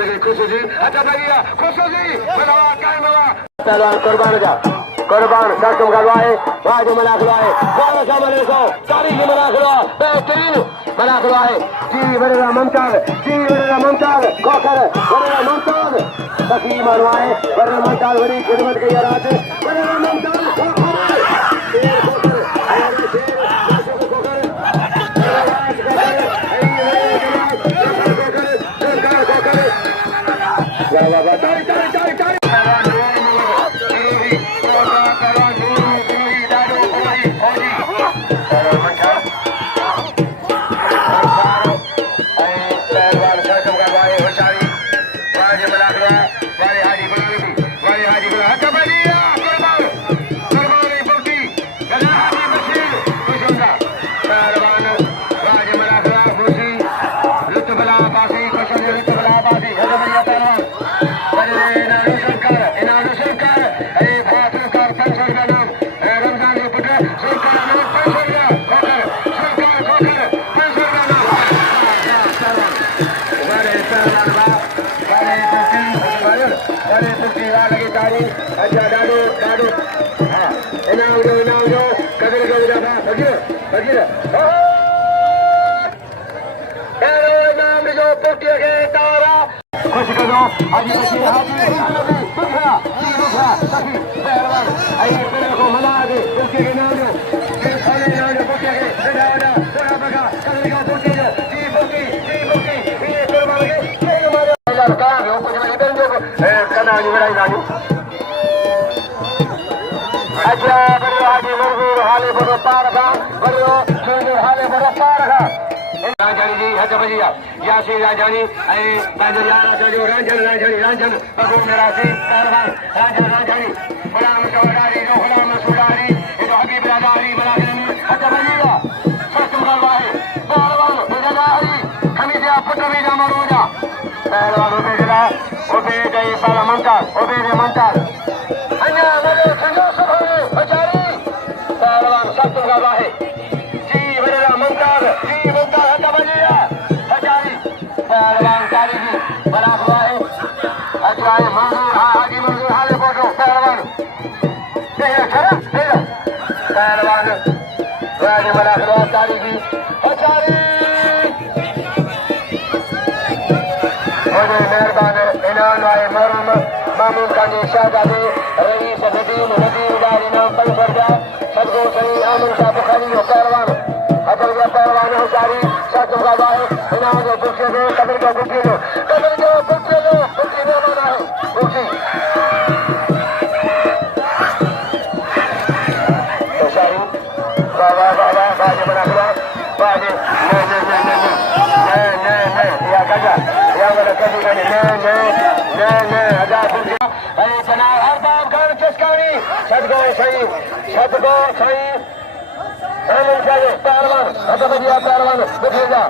लगे खुशूसी अच्छा भैया खुशूसी बनावा कायम हुआ पहलवान कुर्बान जा कुर्बान साकुम गवाए वाजो मना खिलाए बाबा सामने को तारीख में मना खिला बेहतरीन मना खिलाए जी बड़े ममताज कोकर बड़े ममताज सखी मरवाए बड़े ममताज बड़ी खिदमत की रात बड़े ममताज राजानी रांझन बबू मेरा सी रांझन रांझानी बड़ा मसौदारी रोहला मसूदारी इधर हबीब राजारी बड़ा अच्छा बजीगा सस्तम गलवाए पहलवान बेजारी खमीजा पुटवी जा मरूजा पहलवान बेजला ओबे गई साला मंताज ओबे ने मंताज अन्या मेरे संजो सुभाने बेचारी पहलवान सस्तम गलवाए जी बड़ा मंताज जी मंताज अच्छा बजीगा पहलवान कारीगी बना हुआ है अच्छा है मंजूर हाजी मंजूर हाले फोटो पहलवान पहलवान राजी बना हुआ कारीगी हजारी मुझे मेहरबान इनाम आए मरम मामून का शाहजादे रईस नदीम दारी नाम पर फरदा सदगो सही आमन का बुखारी हो पहलवान अजल का पहलवान हो जारी सातों का बाहर इनाम दो बुके दो कबर का बुके दो बुके माना है बुके तो सारी बाबा बाजे बना खुला बाजे नहीं या गजा या वाला कभी नहीं हजार बुके अरे जनाब हर बाप घर किसकानी सदगो सही पहलवान अच्छा बजिया पहलवान बिखेजा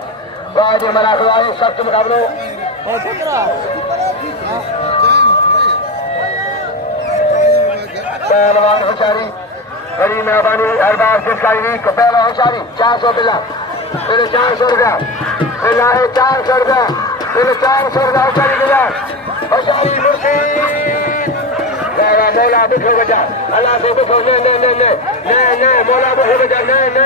बाजे मना खुलाए सख्त मुकाबलो पहलवान होशियारी बड़ी मेहरबानी हर बार जिसकारी को पहला होशियारी 400 बिला फिर 400 रुपया फिर है 400 रुपया फिर 400 रुपया होशियारी बिला होशियारी मुर्शी मोला बुखे बजा अल्लाह से बुखो नहीं मोला बुखे बजा नहीं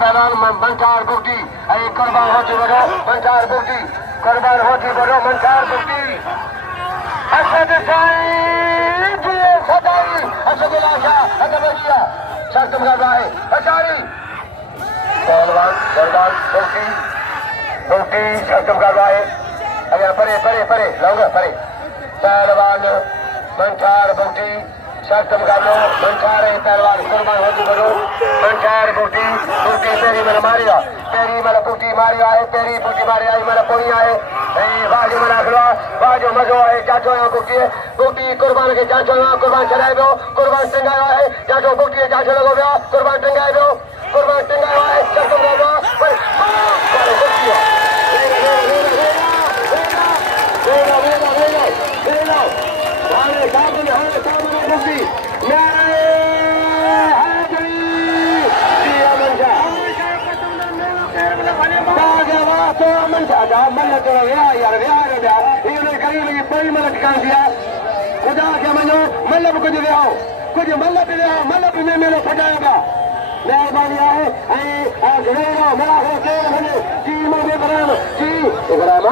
पहलवान मंचार बुटी कुर्बान होती बड़ो मंचार बुटी कुर्बान होती बड़ो मंचार बुटी असद साईं दिए सदाई असद लाशा अदबरिया सस्तम कर रहा है अचारी पहलवान कुर्बान बुटी सस्तम कर रहा है अरे परे लाऊंगा परे पहलवान मंठार बूटी सख्तम गालो मंठार पहलवान कुर्बान होती बड़ो मंठार बूटी बूटी पेरी मन मारिया पेरी मन बूटी मारिया है पेरी बूटी मारिया है मन कोई आए बाजू मना खड़ा बाजू मजो है जाचो यहाँ बूटी कुर्बान के जाचो यहाँ कुर्बान चलाए दो कुर्बान टंगाया है जाचो बूटी जाचो लगो गया कुर्बान टंगाए दो कुर्बान टंगाया है सख्तम गालो खुदा के मनो मतलब कुछ विहाओ कुछ मतलब विहाओ मतलब में मेरे फटाएगा मेहरबानी है जी मुझे बराम जी बराम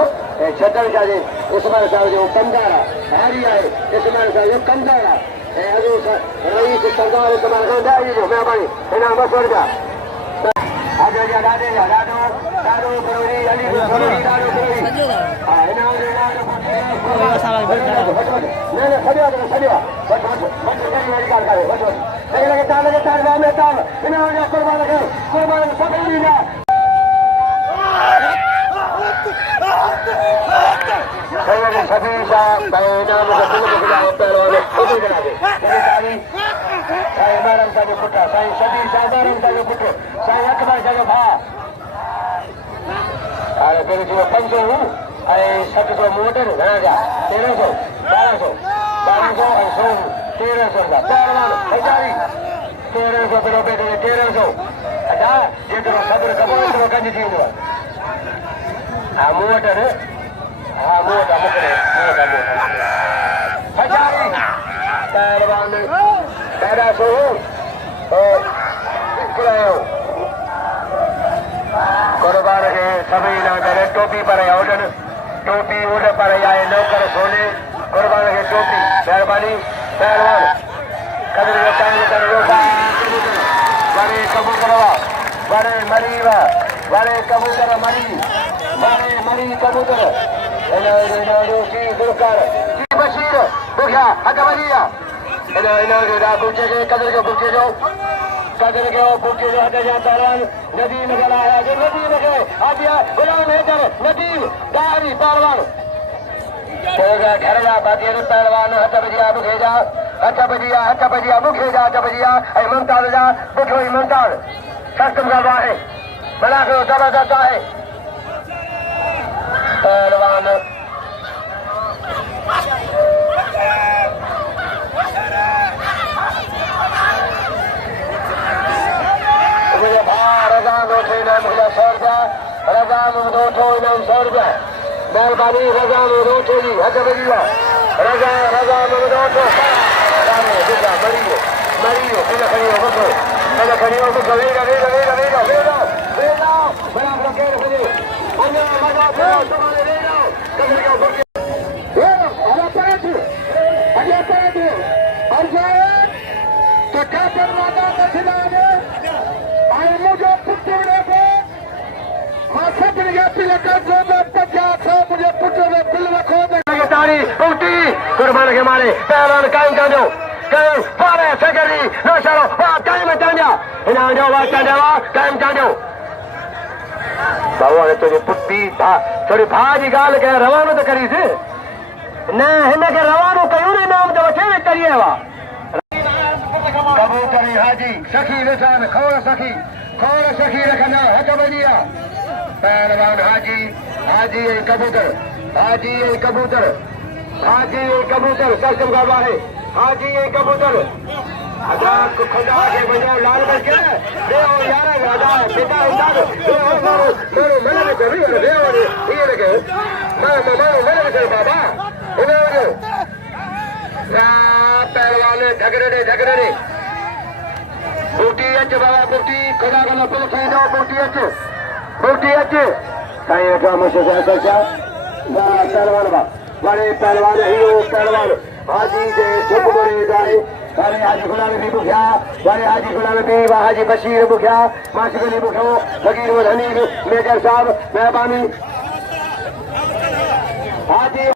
छतन जाजे उस्मान साहब जो कमदारा हारी है उस्मान साहब जो कमदारा रईस सरदार उस्मान खान दाई जो मेहरबानी इना मसर जा आजा जा दादे जा दादो दादो करोड़ी अली करोड़ी दादो करोड़ी हां इना मैंने खड़िया तो खड़िया बस मेरी गाल करे बस लगे ताल में ताल इना कुर्बान सब नहीं ना सभी शाह बैना मुझे बुलाओ पहलवान खुद ही बना दे मेरी ताली साईं मारम का जो पुत्र साईं सभी शाह मारम का जो पुत्र साईं अकबर का जो भा अरे तेरे जो 500 हूँ अरे 700 मोटर घना जा 1300 1200 और 100 1300 का पहलवान हजारी 1300 पे रुपए 1300 अच्छा ये तो सब्र कबो तो कंज थी हुआ हाँ मोटर हाँ मोटा मुकरे मोटा हजारी पहलवान 1300 और कुर्बान के सभी ना करे टोपी पर ऑर्डर टोपी उड़ पर आए नौकर सोने कुर्बान के टोपी मेहरबानी पहलवान कदर के टाइम कर रोका बड़े कबूतरवा बड़े मरीवा बड़े कबूतर मरी बड़े मरी कबूतर जी गुरकार जी बशीर बुखिया हकबलिया बुचे के कदर के बुचे जो कदर के बुचे जो हटे जाता नदीम गलाया जो नदीम के आदिया गुलाम हैदर नदीम दारी पहलवान घर जा बाकी पहलवान हथ बजिया बुखेजा हथ बजिया बुखेजा हथ बजिया मुमताज जा बुखो मुमताज सख्तम करवा है बना के जबरदस्त है पहलवान मुझे रजा दो मुझे 100 रुपया रजा दो 100 रुपया मेहरबानी रजा दो जी हज बजिया रजा दो मरियो खड़ियो बुखो वेगा बराबर के रखो अन्य मजा तुम्हारे वेगा कदर के बुखे तो क्या करवाना मसला है आई मुझे पुट्टोड़े को माथा पर गया पिले का जो मैं पचा था मुझे पुट्टोड़े पिल रखो दे तारी उल्टी कुर्बान के मारे पहलवान कायम कर दो कायम पारे सेकंडी नो चलो वाह कायम कर दो इना जो वाह कर दो कायम कर दो बाबा ने तुझे पुट्टी थोड़ी भाजी गाल के रवानो तो करी से ना हिन के रवानो कयो ने नाम तो वठे करिए वा कबूतरी हाजी सखी विसान खोर सखी रखना हथ बजिया पहलवान हाजी कबूतर सक्षम करवा है हाजी कबूतर आजाद खुदा के बजाय लाल बच्चे देव यार राजा पिता उस्ताद मारो मैंने कभी देव ये लगे मारो मैंने कहा बाबा इन्हें पहलवान झगड़े बूटी अच बाबा बूटी खुदा का पुल खाई दो बूटी अच साईं रखा मुझे पहलवान बड़े पहलवान हीरो पहलवान हाजी के चुप बड़े जाए बड़े हाजी गुलाम भी बुखिया बड़े हाजी गुलाम भी हाजी बशीर बुखिया माशगली बुखो फकीर हनीफ मेजर साहब मेहरबानी हाजी